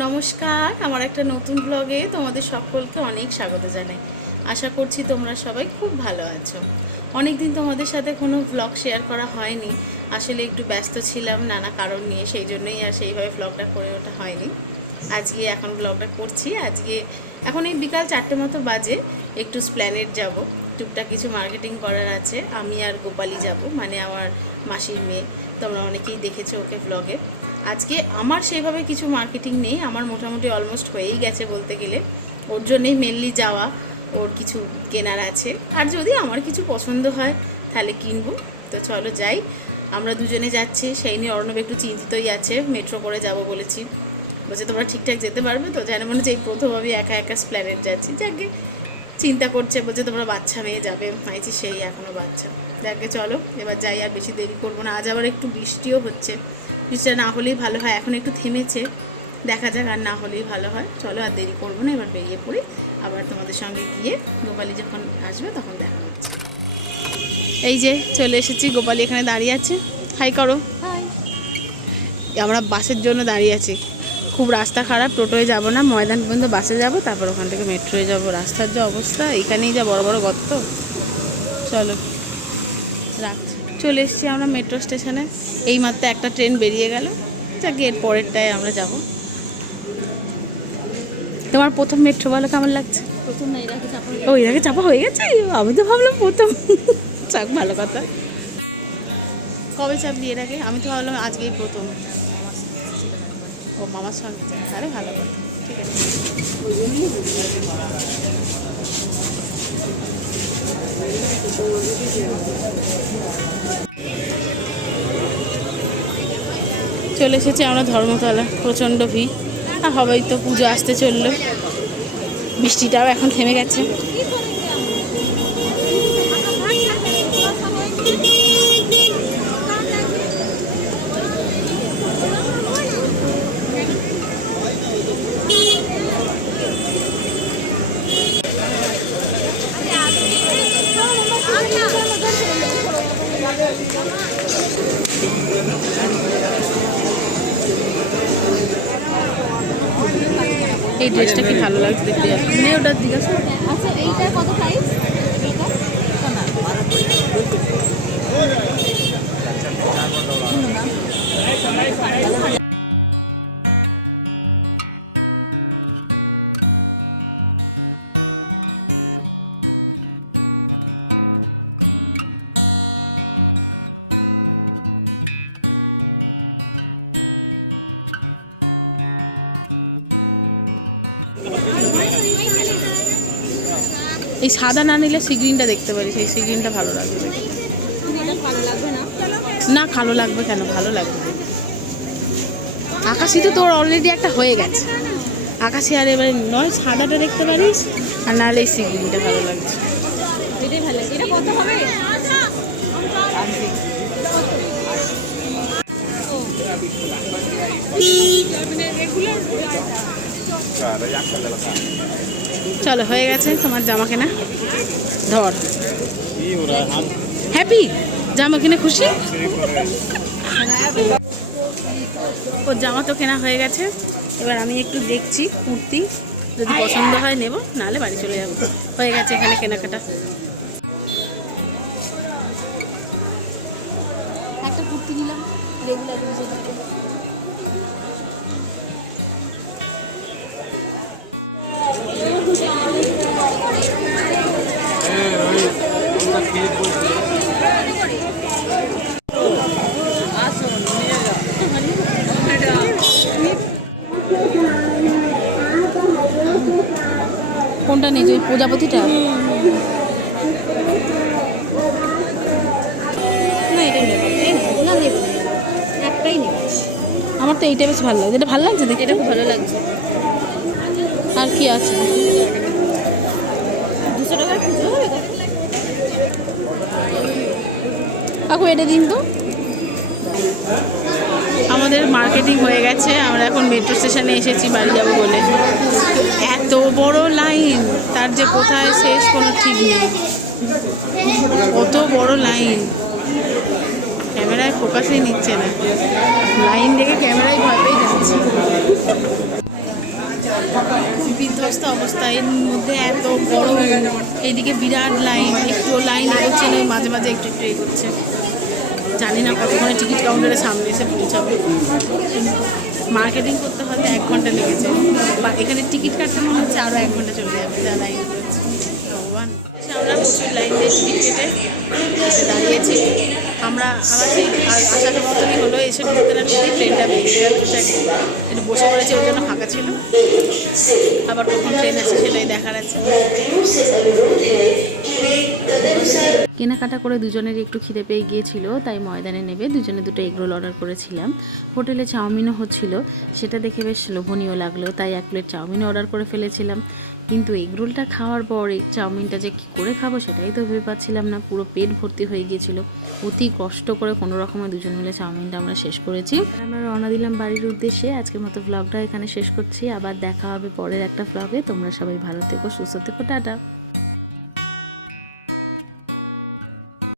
নমস্কার, আমার একটা নতুন ব্লগে তোমাদের সকলকে অনেক স্বাগত জানাই। আশা করছি তোমরা সবাই খুব ভালো আছো। অনেক দিন তোমাদের সাথে কোনো ব্লগ শেয়ার করা হয়নি। আসলে একটু ব্যস্ত ছিলাম, নানা কারণ নিয়ে সেই জন্যই আর সেইভাবে ব্লগটা করে ওঠা হয়নি। আজকে এখন ব্লগটা করছি। আজকে, এখন এই বিকাল চারটে মতো বাজে, একটু স্প্ল্যানেট যাব। টুকটাক কিছু মার্কেটিং করার আছে। আমি আর গোপালি যাব মানে আমার মাসির মেয়ে। তোমরা অনেকেই দেখেছ ওকে ব্লগে আজকে আমার সেইভাবে কিছু মার্কেটিং নেই, আমার মোটামুটি অলমোস্ট হয়েই গেছে বলতে গেলে। ওর জন্যেই মেনলি যাওয়া, ওর কিছু কেনার আছে। আর যদি আমার কিছু পছন্দ হয়, তাহলে কিনবো। তো চলো যাই, আমরা দুজনে যাচ্ছি। সেই নিয়ে অর্ণব একটু চিন্তিতই আছে মেট্রো করে যাব বলেছি। বলছে, তোমরা ঠিকঠাক যেতে পারবে তো? যেন মনে হচ্ছে এই প্রথম আমি একা একা স্প্ল্যানেট যাচ্ছি। যাকে চিন্তা করছে, বলছে, তোমরা বাচ্চা মেয়ে যাবে। মাইছি সেই এখনও বাচ্চা। যাকে চলো, এবার যাই, আর বেশি দেরি করব না। আজ আবার একটু বৃষ্টিও হচ্ছে। বৃষ্টিটা না হলেই ভালো হয়। এখন একটু থেমেছে দেখা যাক আর না হলেই ভালো হয়। চলো আর দেরি করব না এবার বেরিয়ে পড়ি। আবার তোমাদের সঙ্গে গিয়ে গোপালি যখন আসবে তখন দেখা হচ্ছে। এই যে চলে এসেছি গোপালি এখানে দাঁড়িয়ে আছে। হাই করো। আমরা বাসের জন্য দাঁড়িয়ে আছি। খুব রাস্তা খারাপ টোটোয় যাব না ময়দান পর্যন্ত বাসে যাব তারপর ওখান থেকে মেট্রোয় যাব। রাস্তার যা অবস্থা এখানেই যা বড় বড় গর্ত। চলো রাখছি। চলে এসেছি আমরা মেট্রো স্টেশনে। এইমাত্র একটা ট্রেন বেরিয়ে গেল। যাকে এর পরেরটায় আমরা যাব। তোমার প্রথম মেট্রো বলো কেমন লাগছে? প্রথম না এরা চাপা ও এর আগে চাপা হয়ে গেছে? আমি তো ভাবলাম প্রথম। চাক ভালো কথা। কবে চাপলি এর আগে? আমি তো ভাবলাম আজকেই প্রথম। ও মামার সঙ্গে আরে ভালো কথা। ঠিক আছে। চলে এসেছি আমরা ধর্মতলা, প্রচণ্ড ভিড়। আর হবেই তো, পুজো আসতে চলল। বৃষ্টিটাও এখন থেমে গেছে। এই ড্রেসটা কি ভালো লাগছে দেখতে মেয়ে ওটার দিকে। আচ্ছা এইটা কত প্রাইস এই সাদা না নিলে সি গ্রিনটা দেখতে পারি সেই সি গ্রিনটা ভালো লাগবে দেখতে। এটা ভালো লাগবে না না ভালো লাগবে কেন? ভালো লাগবে। আকাশি তো তোর অলরেডি একটা হয়ে গেছে। আকাশি আর এবারে নয় সাদাটা দেখতে পারিস আর নাহলে এই সি গ্রিনটা ভালো লাগছে। এটাই ভালো এটা কত হবে? চলো, হয়ে গেছে তোমার জামা কেনা। ধর। হ্যাপি জামা কিনে খুশি? ওর জামা তো কেনা হয়ে গেছে। এবার আমি একটু দেখছি কুর্তি। যদি পছন্দ হয় নেব, নাহলে বাড়ি চলে যাব। হয়ে গেছে এখানে কেনাকাটা। একটা কুর্তি নিলাম রেগুলার কোনটা নেই ওই প্রজাপতিটা? না এটাই নেব। এই না নেব একটাই নেব। আমার তো এইটা বেশ ভালো লাগছে এটা ভালো লাগছে এটা খুব ভালো লাগছে। আর কি আছে? দুশো টাকা খুচরো হবে কাকু এটা দিন তো। আমাদের মার্কেটিং হয়ে গেছে। আমরা এখন মেট্রো স্টেশনে এসেছি বাড়ি যাব বলে। এত বড় তার যে কোথায় শেষ কোনো ঠিক নেই। কত বড় লাইন। ক্যামেরায় ফোকাসই নিচ্ছে না। লাইন দেখে ক্যামেরায় ভয় পেয়ে যাচ্ছে। অবস্থা অবস্থা এর মধ্যে এত গরম এইদিকে বিরাট লাইন, একটু লাইন এগোচ্ছে না, মাঝে মাঝে একটু একটু এগোচ্ছে। জানি না কতক্ষণে টিকিট কাউন্টারের সামনে এসে পৌঁছাবে। মার্কেটিং করতে হয়তো এক ঘণ্টা লেগেছে। বা এখানে টিকিট কাটতে মনে হচ্ছে আরও এক ঘণ্টা চলে যাবে। যা লাইন ভগবান। আমরা প্রচুর লাইন দিয়ে টিকিট কেটে দাঁড়িয়েছি। আমরা আবার সেই আসার মতনই হলো এসে ঢুকতে না ঢুকতেই ট্রেনটা বেরিয়ে গেল। একটু বসে পড়েছি ওই জন্য ফাঁকা ছিল। আবার কখন ট্রেন আছে সেটাই দেখার আছে। কেনাকাটা করে দুজনের একটু খিদে পেয়ে গিয়েছিল, তাই ময়দানে নেবে দুজনে দুটো এগরোল অর্ডার করেছিলাম। হোটেলে চাউমিনও হচ্ছিল, সেটা দেখে বেশ লোভনীয় লাগল, তাই এক প্লেট চাউমিন অর্ডার করে ফেলেছিলাম। কিন্তু এগরোলটা খাওয়ার পর এই চাউমিনটা যে কী করে খাব সেটাই তো ভেবে পাচ্ছিলাম না, পুরো পেট ভর্তি হয়ে গিয়েছিল। অতি কষ্ট করে কোনো রকমে দুজন মিলে চাউমিনটা আমরা শেষ করেছি। আমরা রওনা দিলাম বাড়ির উদ্দেশ্যে, আজকের মতো ব্লগটা এখানে শেষ করছি, আবার দেখা হবে পরের একটা ব্লগে তোমরা সবাই ভালো থেকো, সুস্থ থেকো, টাটা।